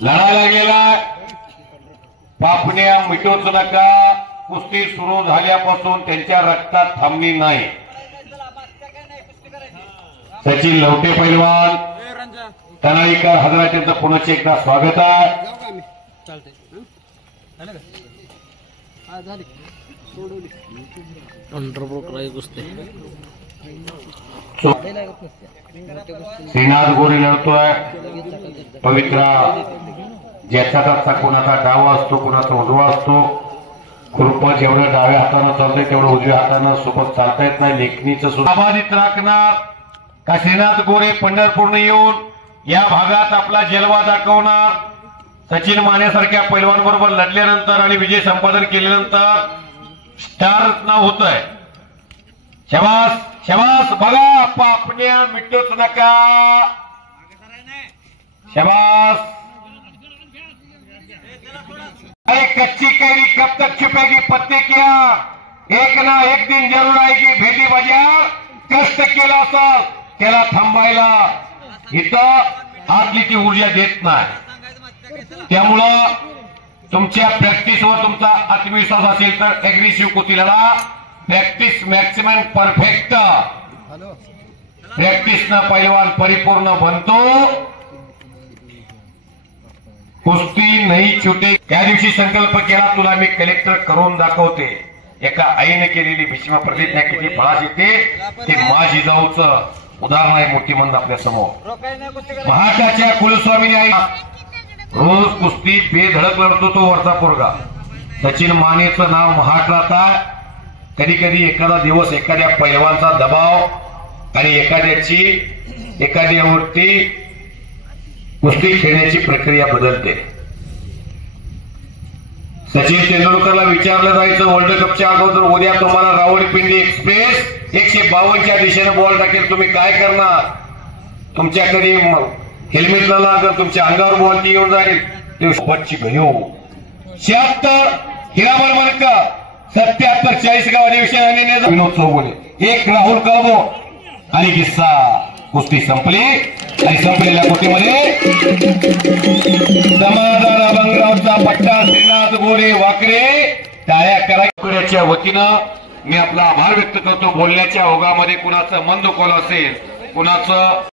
लढायला गेला पापण्या मिटवूच नका। कुस्ती सुरू झाल्यापासून त्यांच्या रक्तात थांबणी नाही। सचिन लवटे पैलवान तनाईकर हजराच्यांचं पुन्हा एकदा स्वागत आहे। श्रीनाथ गोरे लढतोय पवित्रा, ज्याचा त्याचा कोणाचा डावा असतो कोणाचा उजवा असतो। खुरप जेवढं डाव्या हातानं चालतंय तेवढं उजव्या हातानं सोबत चालता येत नाही। लेखणीचं सुद्धा आबाधित राखणार का श्रीनाथ गोरे पंढरपूरने येऊन या भागात आपला जलवा दाखवणार। सचिन मानेसारख्या पैलवान बरोबर लढल्यानंतर आणि विजय संपादन केल्यानंतर स्टार नाव होतंय। शबास शबास, बघा पापण्या मिटूच नका। शबास, कच्ची कैरी कब तक छुपेगी पत्ते क्या, एक ना एक दिन जरूर आएगी भेटी बाजार। कष्ट केला तर त्याला थांबायला इथं आतली ती ऊर्जा देत नाही। त्यामुळं तुमच्या प्रॅक्टिसवर तुमचा आत्मविश्वास असेल तर अग्रेसिव्ह कुस्ती लढा। प्रॅक्टिस मॅक्सिमम परफेक्ट, प्रॅक्टिसनं पैलवान परिपूर्ण बनतो। कुस्ती नाही छुटे। त्या दिवशी संकल्प केला तुला मी कलेक्टर करून दाखवते। एका आईने केलेली भीष्म प्रतिज्ञा किती फळास येते ते माझ जिजाऊचं उदाहरण आहे मोठीमंद आपल्या समोर। महाटाच्या कुलस्वामी आई रोज कुस्ती बेधडक लढतो तो वरचा पोरगा। सचिन मानेचं नाव महाट राहता। कधी कधी एखादा दिवस एखाद्या पैलवानचा दबाव आणि एखाद्यावरती कुस्ती खेळण्याची प्रक्रिया बदलते। सचिन तेंडुलकरला विचारलं जायचं वर्ल्ड कपच्या अगोदर उद्या तुम्हाला रावळपिंडी एक्सप्रेस 152च्या दिशेने बॉल टाकेल, तुम्ही काय करणार? तुमच्या कधी हेल्मेटला लागल, तुमच्या अंगावर बॉल ती येऊन जाईल। बच्ची भयो 76 हिरामन मनकर 77 40गाव अधिवेशन आणि विनोद चौगुले, एक राहुल कळबो आणि किस्सा। कुस्ती संपली आणि संपलेल्या कुस्तीमध्ये समाधान अभंगरावचा पट्टा श्रीनाथ गोरे वाकरे टाळ्या करायच्या वतीनं मी आपला आभार व्यक्त करतो। बोलण्याच्या ओघामध्ये कुणाचं मन दुखवलं असेल, कुणाचं